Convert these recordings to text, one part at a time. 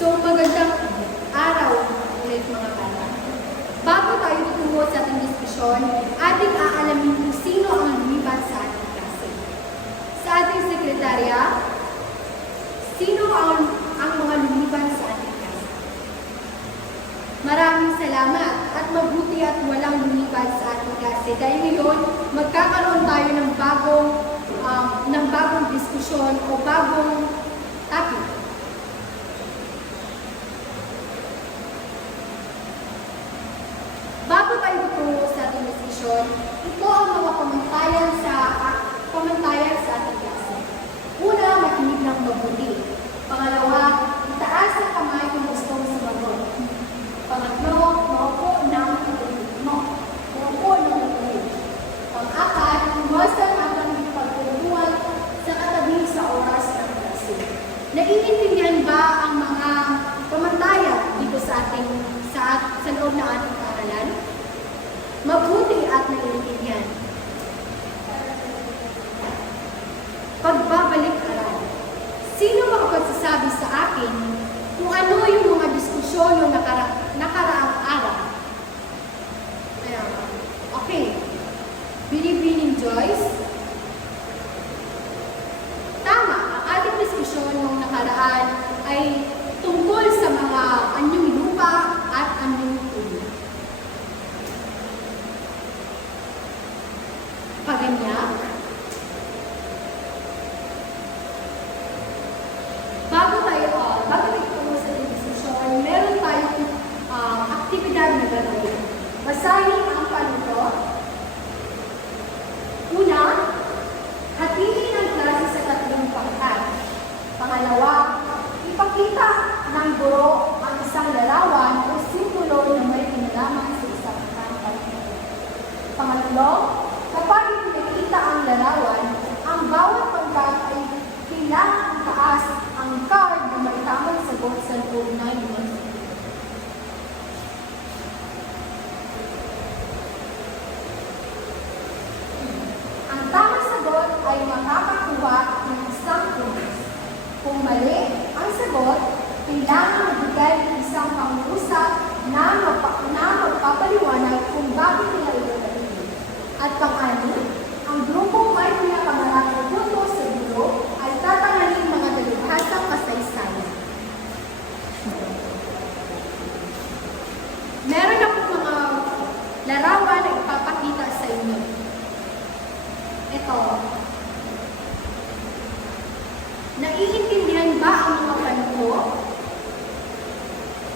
So, magandang araw ulit mga bata. Bago tayo tutungo sa ating diskusyon, ating aalamin kung sino ang lumipat sa ating klase. Sa ating sekretarya, sino ang mga lumipat sa ating klase? Maraming salamat at mabuti at walang lumipat sa ating klase. Dahil ngayon, magkakaroon tayo ng bagong diskusyon o bagong topic. Bago tayo tutungo sa ating diskusyon, ito ang mga komentaryan sa ating klase. Una, makinig ng mabuti. Pangalawa, itaas ang kamay kung gusto mong sumagot. Pangatlo, maupo ng tutuloy mo. Maupo ng tutuloy. Pang-apat, iwasan ang pagkukuhan sa katabi sa oras ng klase. Naiintindihan ba ang mga komentaryan dito sa loob ng ating aralan? Mabuti at naiintindihan. Pagbabalik-aral. Sino makapagsasabi sa akin kung ano yung mga diskusyon yung nakaraang araw? Okay. Binibining Joyce. Tama, ang ating diskusyon nung nakaraan ay tungkol sa mga anyong lupa at anyong tulo. Paganyak. Bago tayo tungo sa diskusyon, meron tayong aktibidad na gagawin. Basahin ang panito. Una, hatiin ang klase sa tatlong pangkat. Pangalawa, ipakita ng guro ang isang larawan o simbolo na may kinalaman sa isang pangkat. Pangatlo, kapag ipinakita ang larawan, ang bawat pangkat ay kailangang itaas ang card na may tamang sagot sa loob na yun. Ang tamang sagot ay makakakuha ng isang points. Kung mali ang sagot, kailangan magbigay ng isang pangusap na magpapaliwanag kung bakit nila ito nalili. At pang-ani, ang grupong may pinakamaraming punto sa guro ay tatanganin mga dalubhasang kasaysayan. Meron akong mga larawan na ipapakita sa inyo. Ito. Naiintindihan ba ang mga panito?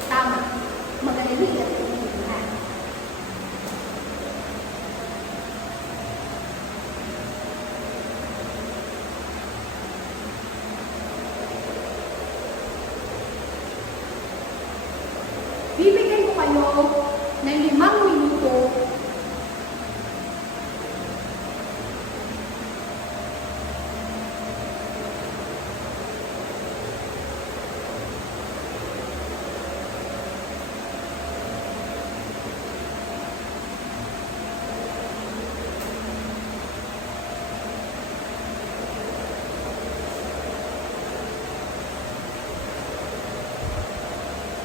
Tama. Magalili at iintindihan. Bibigyan ko kayo ng 5 minuto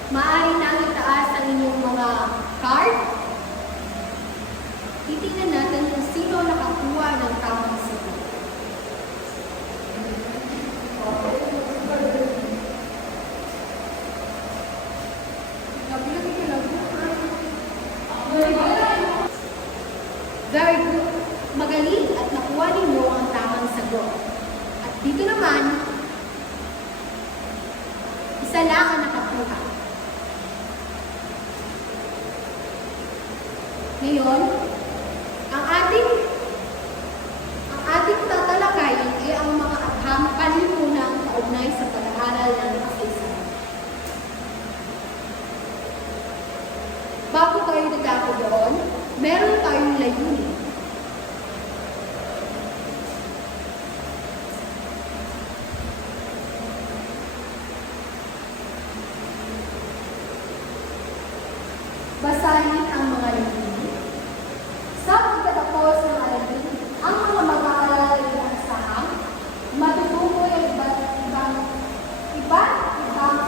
maaari nang itaas ang inyong mga card. Titingnan natin kung sino nakakuha ng tamang sagot. Very good. Magaling at nakuha ninyo ang tamang sagot. At dito naman, isa lang ang nakakuha. Ngayon, ang ating tatalakayin ay ang mga palipunang kaugnay sa pag-aaral ng kasaysayan. Bago tayo nagdako doon, meron tayong layunin. Basahin ang mga layunin. Sa pagtatapos ng alamin, ang mga mag-aaral ay matutukoy ang iba't ibang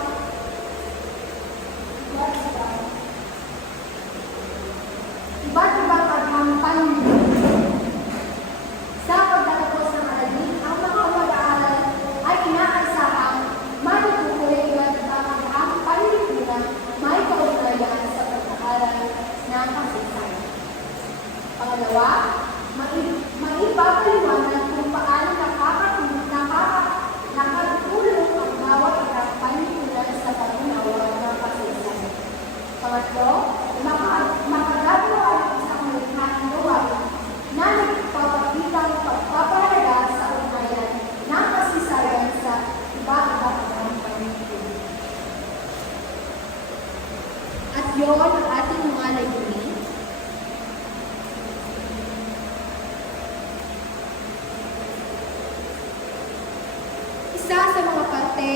Isa sa mga parte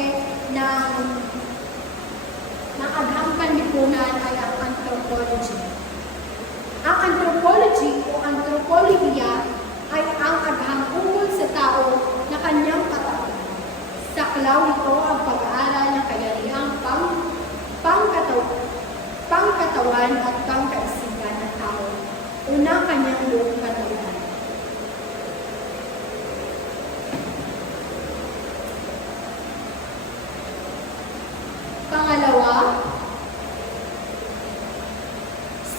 ng agham panlipunan ay ang anthropology. Ang anthropology o anthropolohiya ay ang agham ukol sa tao na kanyang katawan. Saklaw nito ang pag-aaral ng kayariang pangkatawan at pangkaisipan ng tao. Unang kanyang buong katawan. Pangalawa,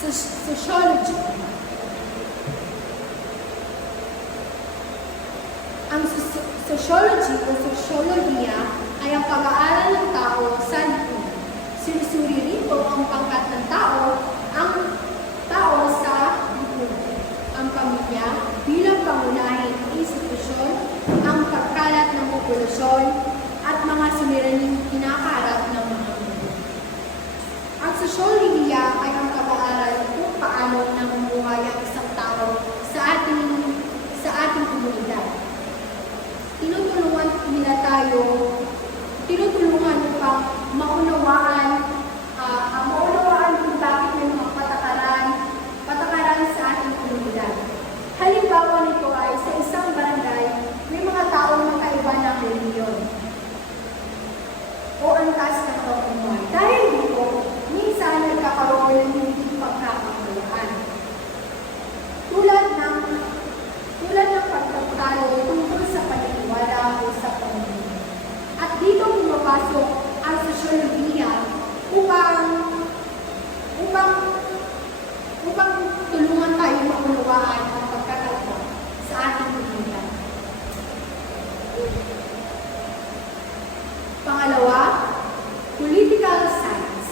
sociology. Ang sociology o sosyolohiya ay ang pag-aaral ng tao sa lipunan. Sinusuri rito ang pangkat ng tao, ang tao sa lipunan. Ang pamilya bilang pangunahing institusyon, ang pagkalat ng populasyon, at mga suliraning kinakaharap ng mga mundo. Ang sosyolohiya ay ang pag-aaral kung paano namumuhay ang isang tao sa ating komunidad. Tinutulungan upang maunawaan kung bakit may mga patakaran sa ating komunidad. Halimbawa nito ay sa isang barangay, may mga taong magkaiba ng relihiyon o antas ng pamumuhay. Dahil dito, minsan nagkakaroon ng hindi pagkakaunawaan. Tulad ng pagtatalo tungkol sa paniniwala o sa pamumuhay. At dito pumapasok ang sosyolohiya upang tulungan tayo maunawaan ang pagkakaiba sa ating komunidad. Pangalawa, political science.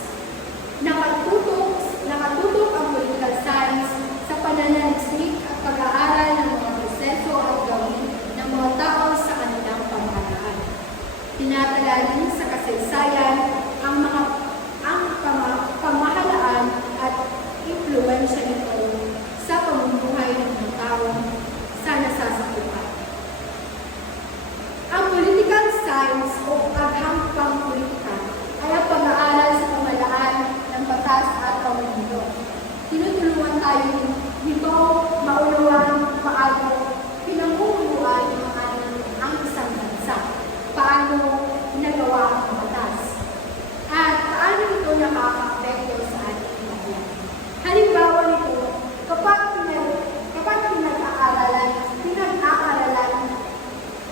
Nakatutok ang political science sa pananaliksik at pag-aaral ng mga proseso at gawin ng mga tao sa kanilang pamahalaan. Tinatalalim sa kasaysayan ang pamahalaan at impluwensya nito sa pamumuhay ng mga tao sa nasasakupan. Ang political science o agham pang-politika ay ang pag-aaral sa pamahalaan ng batas at pamumuno. Tinutulungan tayo nito maunawaan paano pinamumunuan ang isang bansa, paano ginagawa ang batas, at paano ito nakaka-apekto sa ating bayan. Halimbawa nito, kapag pinag-aaralan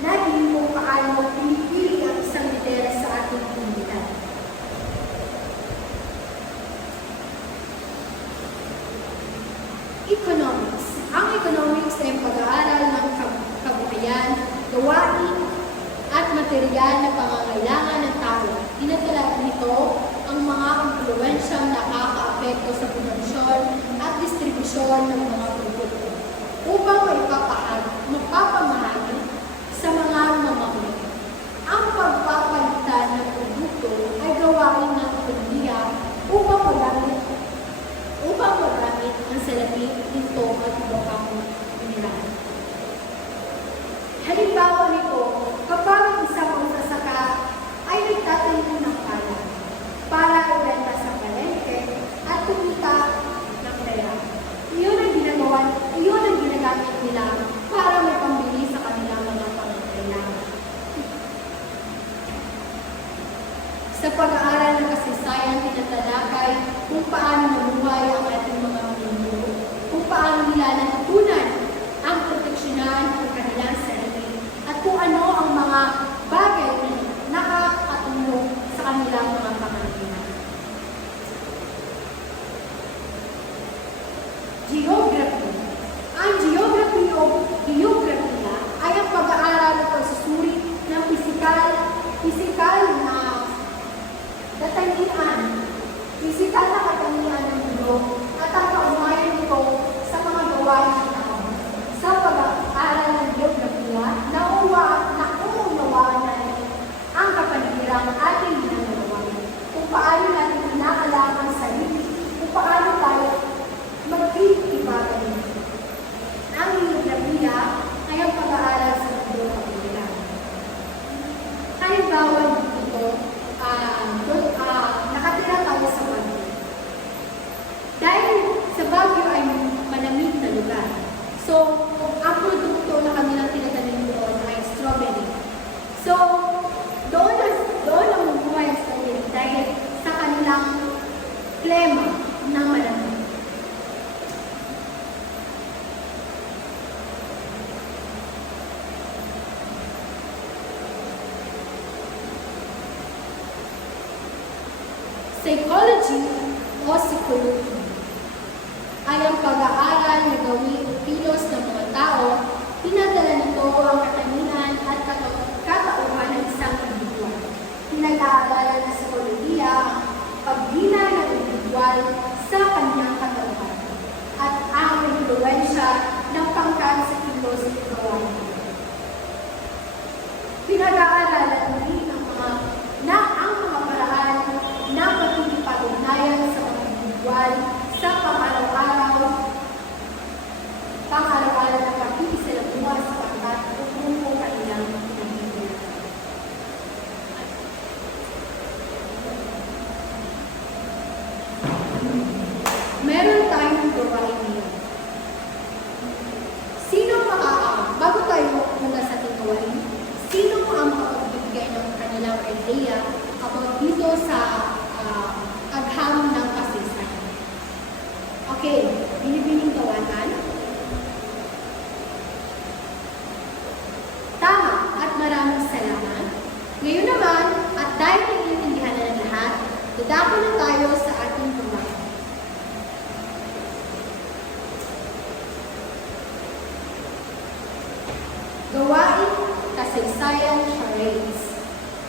natin kung paano pinipili ang isang lidera sa ating komunidad. Economics. Ang economics ay pag-aaral ng kabuhayan, gawain, at material na pangangailangan ng tao. Tinatala nito ang mga impluwensyang nakaka-apekto sa produksyon at distribusyon ng mga produkto upang mapapamahagi sa mga mamamili. Ang pagpapalitan ng produkto ay gawain ng ekonomiya upang magamit ang salapi, ito at iba pang mineral. Halimbawa nito, kapag isang magsasaka ay nagtatanim ng palay para ibenta sa palengke at kumita ng pera. Iyon ang ginagamit nila para may pambili sa kanilang mga pangangailangan. Sa pag-aaral ng kasaysayan, tinatalakay kung paano nabuhay ang ating mga pinuno, kung paano nila natutunan ang proteksyonan ng kanilang sarili Psychology o psychology ay ang pag-aaral na gawin o kilos ng mga tao, pinadala nito ang katangian at katauhan ng isang individual. Pinag-aaralan ng psikolohiya ang paghina ng individual sa kanyang katauhan at ang impluwensya ng pangkat sa kilos ng gawain. Pinag-aaralan din ang mga paraan ng pagkikipag-ugnayan sa mga individual sa pang-araw-araw na pagkikisalamuha sa pangkat kung kanilang pinag-iulan. Meron tayong gawain ngayon. Bago tayo muna sa ating gawain, sino ang makapagbibigay ng kanilang idea about dito sa agham ng kasaysayan? Okay, binibining tawanan. Tama, at maraming salamat. Ngayon naman, at dahil naiintindihan na ng lahat, dadako na tayo sa ating gawain. Gawain kasaysayan charades.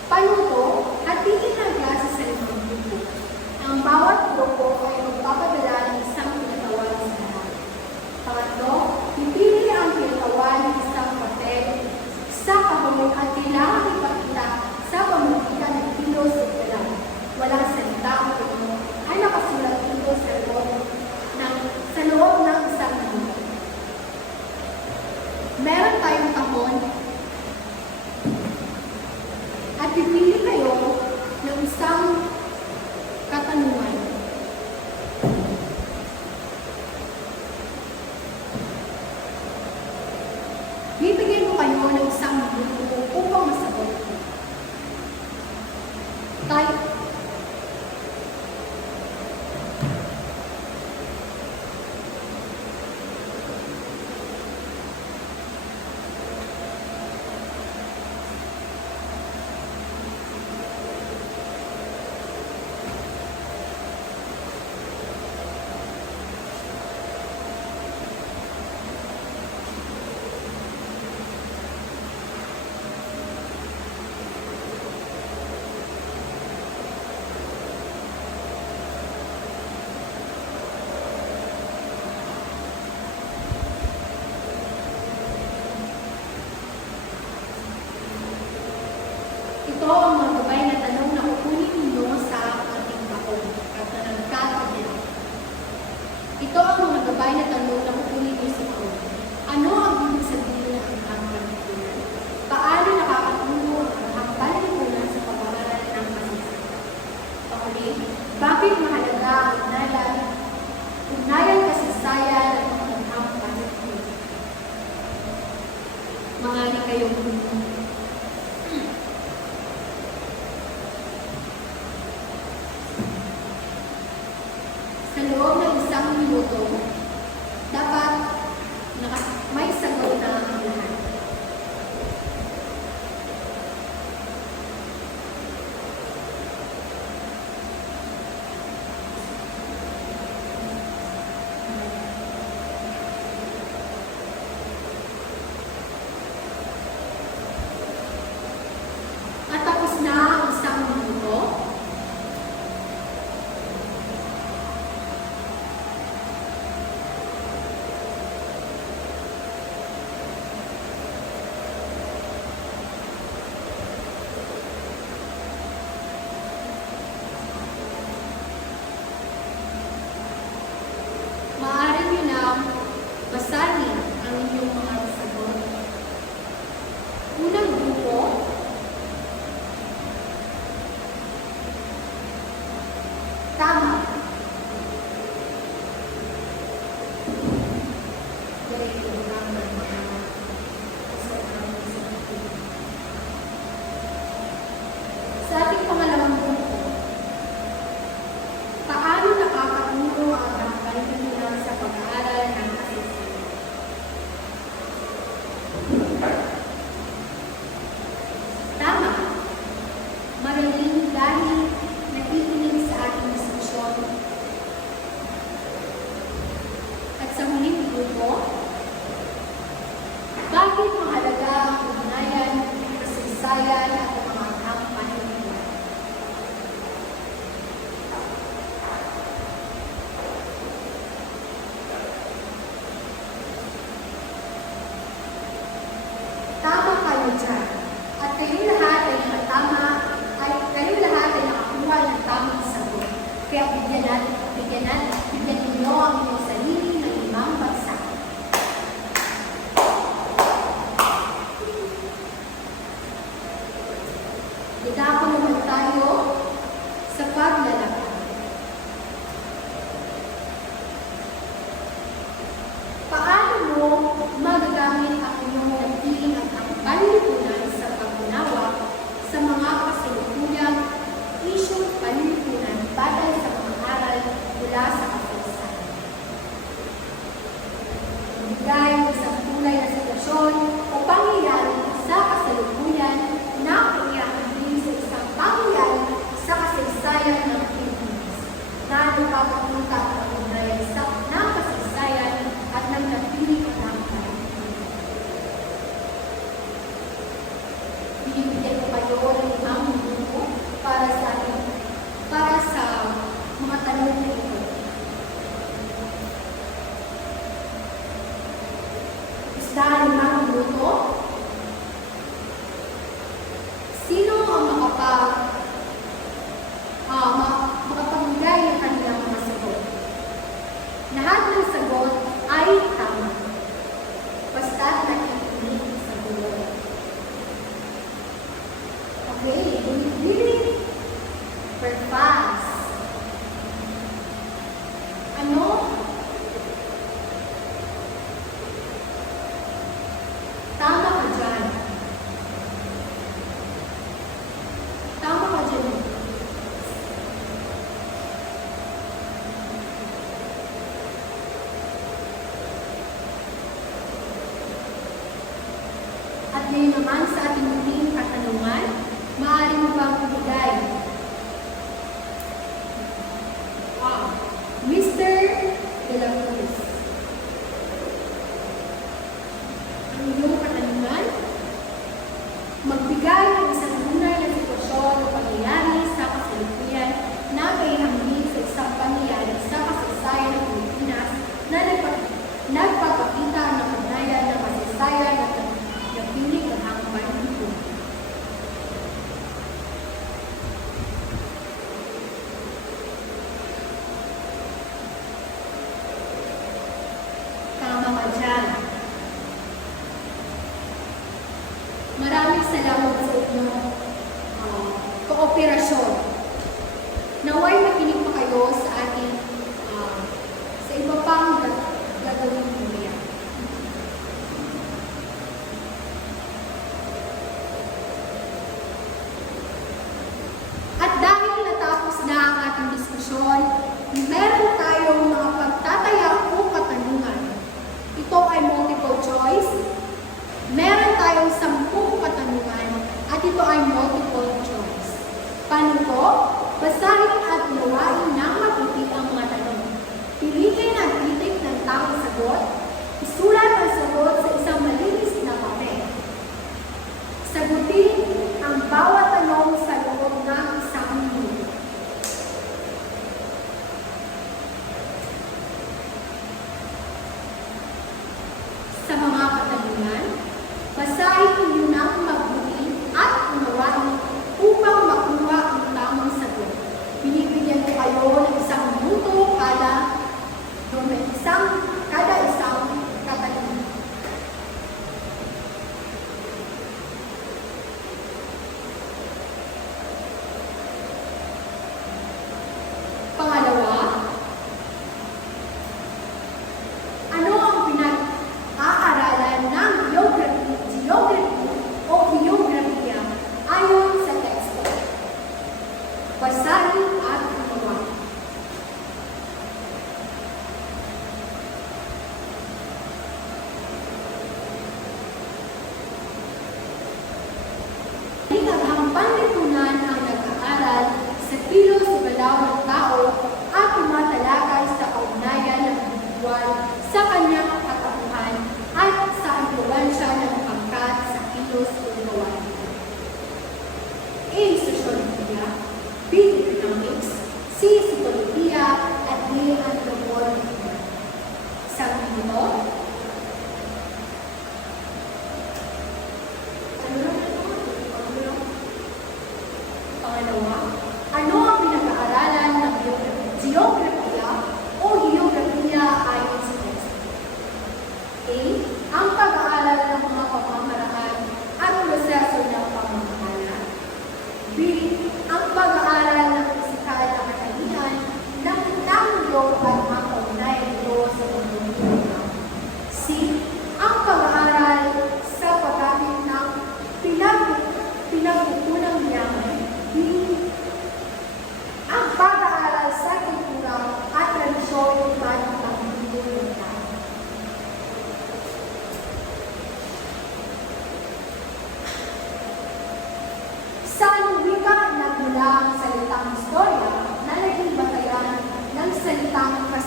Panuto at itinagla sa salitang grupo. Ang bawat grupo ay magpapadala ng isang pinatawan sa lahat. Pangatlo, pipili ang pinatawan ng isang papel sa kahulog at kailangan ipakita sa pamamagitan ng kilos at galang. Walang salita o puno ay nakasulat dito sa loob ng isang grupo. Meron tayong tahon at pipili kayo ng isang katanungan. Bibigyan ko kayo ng isang minuto upang masagot. Ito ang mga gabay na tanong na kukunin ninyo sa ating baon at nanagkakagyan. Ito ang mga gabay na tanong na kukunin ninyo sa baon. Ano ang ibig sabihin ng agham panlipunan? Paano nakakatulong ang agham panlipunan sa pag-aaral ng kasaysayan? Pakuli, bakit mahalaga ang ugnayan kasaysayan at ang agham panlipunan? Maari kayong sa loob ng isang minuto, dapat may sagot na ang lahat. At tapos na ang isang minuto. Maaari nyo na basahin ang inyong mga sagot. Unang grupo, tama. Sa ating pangalawang grupo, paano nakakatulong ang agham panlipunan sa pag-aaral ng kasaysayan? kayo dyan. At kayong lahat ay kayong lahat ay nakakuha ng tamang sagot. Kaya bigyan ninyo ang inyong sarili ng 5 bagsak. Idako naman tayo sa paglalakad. Paano mo magagamit ang iyong napiling at ang panlipunan sa pag-unawa sa mga kasalukuyang isyong panlipunan batay sa mga aral mula sa kasaysayan? Ibigay ang isang tunay na sitwasyon o pangyayari sa kasalukuyan na iyaambing sa isang pangyayari sa kasaysayan ng Pilipinas na nagpapapunta at pag-ugnayan ng kasaysayan at ng napiling at ng panlipunan. Binibigyan ko kayo ng 5 minuto para sa mga tanong na ito. Basta 5 minuto. Sino ang makapagbigay ng kanilang mga sagot? Lahat ng sagot ay tama. Basta't nakikinig sa gulo. Okay, really? Perfect. Ano? Tama ka dyan. Tama ka dyan. At ngayon naman sa ating muling katanungan, maaari mo bang ibigay? Mr. De La Cruz. Ang iyong katanungan, magbigay ng isang tunay na sitwasyon o pangyayari sa kasalukuyan na kaihambing sa isang pangyayari sa kasaysayan ng Pilipinas na nagpapakita ng ugnayan ng kasaysayan at napiling at ang panlipunan. Tama ka dyan. Maraming salamat sa inyong kooperasyon. Naway makinig pa kayo sa ating sa iba pang gagawin niya. At dahil natapos na ang ating diskusyon, meron tayong mga pagtataya o katanungan. Ito ay multiple choice. Meron tayong 10 katanungan at ito ay multiple choice. Paano po? Basahin at unawain ng mabuti ang mga tanong. Piliin at titik ng tamang sagot. Isulat ang sagot sa isang malinis na papel. Sagutin ang bawat tanong sa loob ng 1 minuto. Sa mga katanungan, basahin ninyo ng mabuti at unawain upang makuha ang tamang sagot. Binibigyan ko kayo ng 1 minuto kada isang katanungan. Pangalawa, ano ang pinag-aaralan ng geography o geografiya ayon sa teksto? Basahin at unawain. Ang panlipunan ang nag-aaral sa kilos o galaw ng tao at tumatalakay sa kaugnayan ng individual sa kanyang katauhan at sa impluwensya ng pangkat sa kilos o gawain. A. Sosyolohiya, B. Economics, C. Psikolohiya, at D. Anthropolohiya. Isang minuto. Ano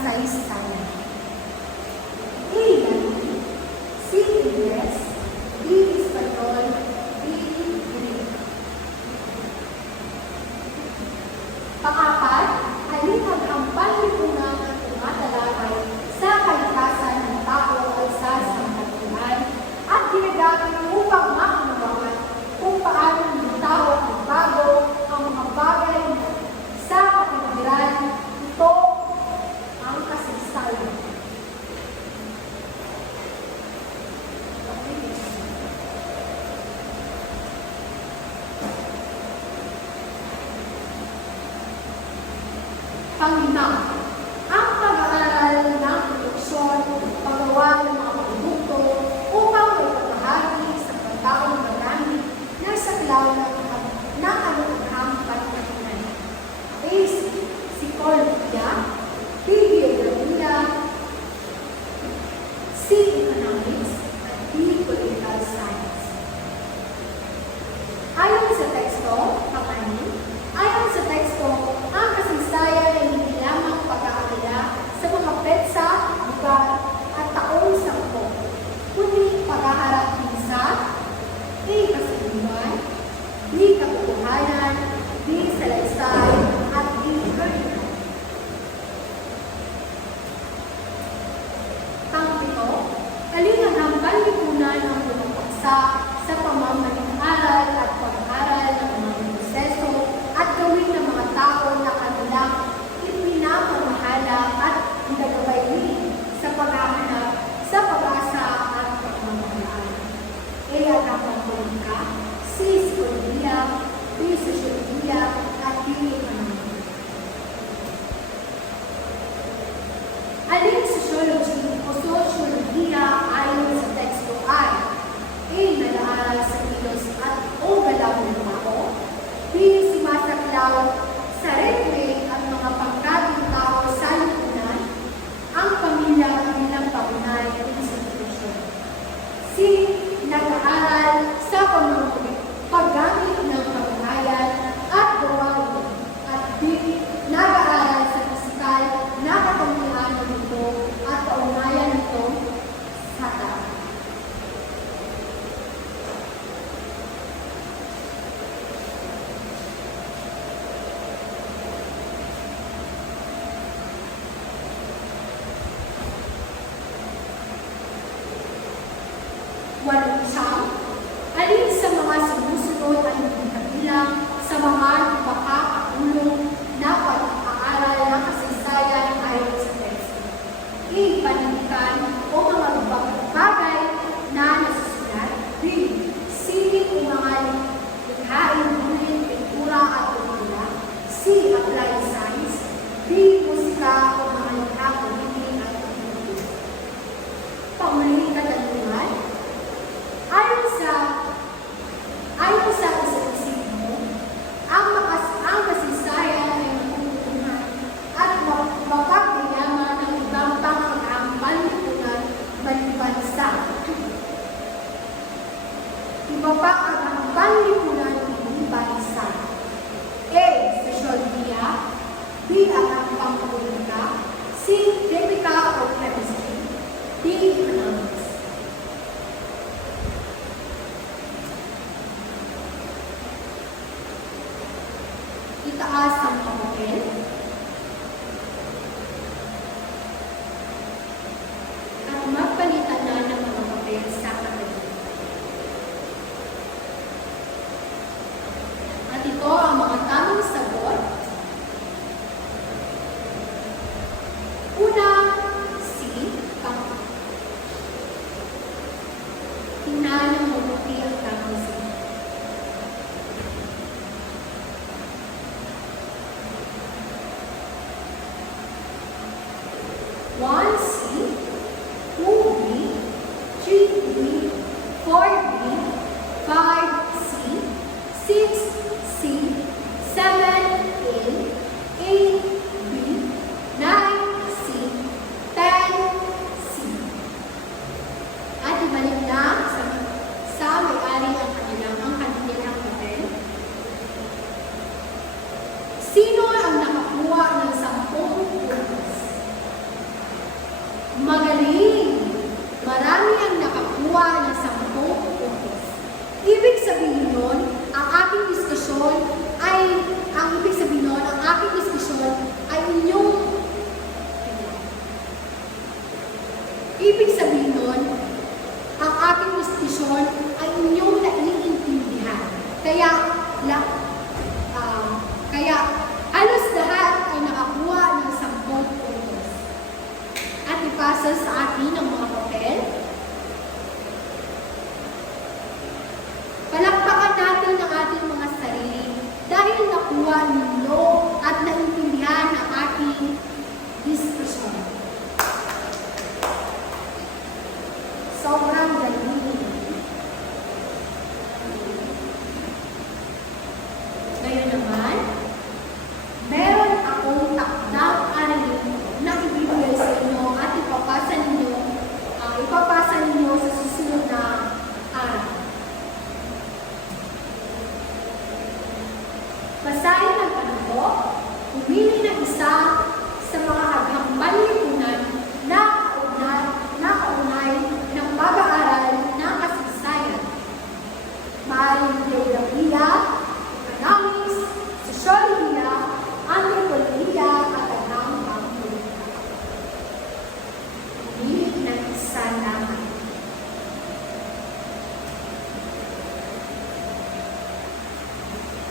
kasaysayan. A. Latin, C. Ingles, D. Espanyol, D. Greek. Pang-apat, alin ang panlipunan ng tumatalakay sa kalikasan ng tao ay sa sangkatauhan at ginagamit upang maunawaan kung paano ng tao ang bago ang mga bagay sa kapaligiran. Ito ang kasaysayan. Pang-lima, ang pag-aaral ng produksyon, paggawa ng mga produkto upang may paghahati sa pagkaon marami na saklaw ng kalughang pagkakanan. A. Psikolohiya, B. Geografia, C. Economics, at D. Political Science. Ayon sa teksto, pang-anim, ayon sa teksto, ang kasaysayan ay hindi lamang pag-aalala sa mga petsa, lugar, at taong sangko, kundi pag-aharap din sa A. Kasaysayan, B. Katotohanan, D. Salaysay, at D. Karina. Pang-pito, alin ang panlipunan ng unang paksa sa pamamaling-aral at pag-aaral ng mga proseso at gawin ng mga tao na kanilang ipinapamahala at nagagabay din sa paghahanap sa pag-asa at pagmamahalaan. A. Agapang politika, C. Psikolohiya, B. Sosyolohiya, at D. Economics. Alin sociology o sosyolohiya ayon sa teksto ay A. Nag-aaral sa kilos at o galaw ng tao, B. Sumasaklaw sa ritme at mga pangkating tao sa lipunan, ang pamilya at bilang pagunay ng institusyon. C. Nag-aaral sa paggamit ng paghahayan at gawain, at B. Nag-aaral sa pisikal na kapangyarihan nito at kaugnayan nito sa tao. Walong siyam, alin sa mga sumusunod ay hindi kabilang sa mga makakatulong na pag-aaral ng kasaysayan ayon sa teksto. A. Panitikan o mga bagay na nasusulat. B. Sining o mga likhain, bulit, pintura at kultura. C. Applied science. D. Musika o mga likha, politik at kultura. Panguling katanungan, ayon sa isip mo, ang kasaysayan ay mapupunan at mapagyaman ng ibang pangang panlipunan maliban sa iba pa ang panlipunan maliban sa A. Sosyolohiya, B. Ang politika, C. Chemica o chemistry, D. Economics. Itaas ang papel. At magpalitan na ng mga papel sa papel. At ito ang mga tamang sagot. Una, C. Tingnan ng mabuti ang tamang sagot. One C, 2B, 3B, 4B, 5C, 6C, 7A, 8B, 9C, 10C. At ibalik na sa may-ari ang kanilang papel. Sino ang nakakuha ng 10 puntos? sabihin nun, ang aking diskusyon ay inyong ibig sabihin nun, ang aking diskusyon ay inyong naiintindihan. Kaya halos lahat ay nakakuha ng 10 puntos. At ipasa sa atin ang mga papel. Palakpakan natin ang ating mga sarili dahil nakuha ninyo at naintindihan ang ating diskusyon. Sobrang galing. Ngayon naman, meron akong takdang aralin na ibibigay sa inyo at ipapasa ninyo sa susunod na araw. Basahin ang panito, pumili ng isa sa mga aghang panlipunan na kaunay ng pag-aaral ng kasaysayan. Maaaring geografiya, economics, sosyolohiya, antropolohiya, at anong pangpolitika. Pumili ng isa lamang.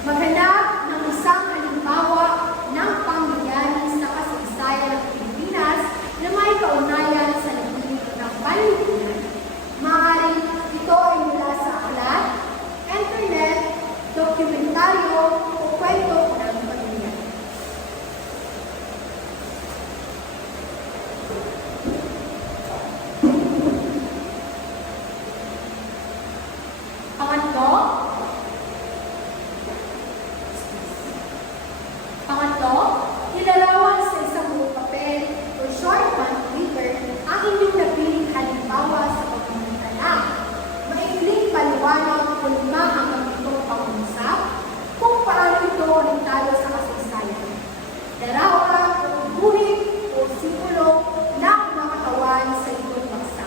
Maghanap ng isang halimbawa ng pangyayari sa kasaysayan ng Pilipinas na may kaugnayan sa libing ng panlipunan. Maaaring ito ay mula sa aklat, internet, dokumentaryo, o kwento ng pamilya. Pangatlo, ilarawan sa isang buong papel o shorthand paper ang inyong napiling halimbawa sa pagmamantala. Maikling paliwanag o 5 hanggang 7 pangungusap kung paano ito orientado sa kasaysayan. Larawan o guhit o simbolo na kumakatawan sa itong baksa.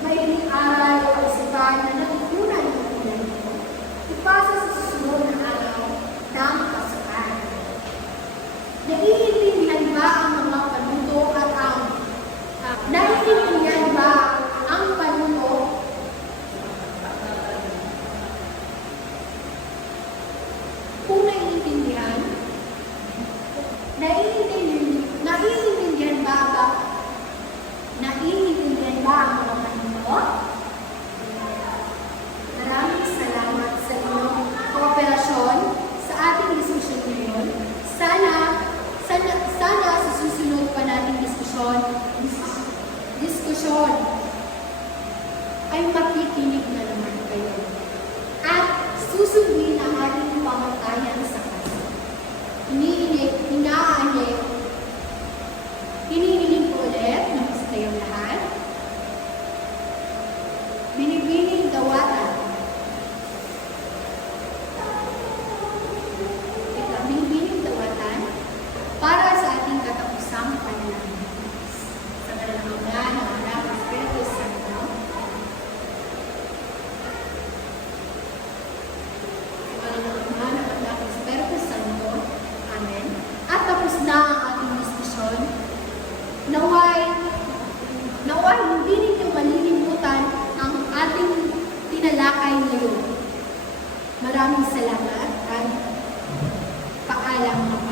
Maikling aral o isipan na natutunan ng ilan ito. Ipasa sa susunod na araw ng pasukan. Naiintindihan ba ang mga panuto at naiintindihan ba ang panuto? Kung naiintindihan ba ang mga panuto? Maraming salamat sa inyong kooperasyon sa ating diskusyon ngayon. Sana sa susunod pa nating diskusyon ay makikinig na naman kayo at susundin ang ating pamantayan sa kaso. Hinihiling ko ulit na gusto kayong lahat. Binibining dawatan. Binibining dawatan para sa ating katapusang panalangin. Sa ngalan ng Ama, ng Anak, ng Espiritu Santo. Sa ngalan ng Ama, ng Anak, ng Espiritu Santo. Amen. At tapos na ang ating diskusyon. Naway hindi ninyo malilimutan ang ating tinalakay ngayon. Maraming salamat at paalam.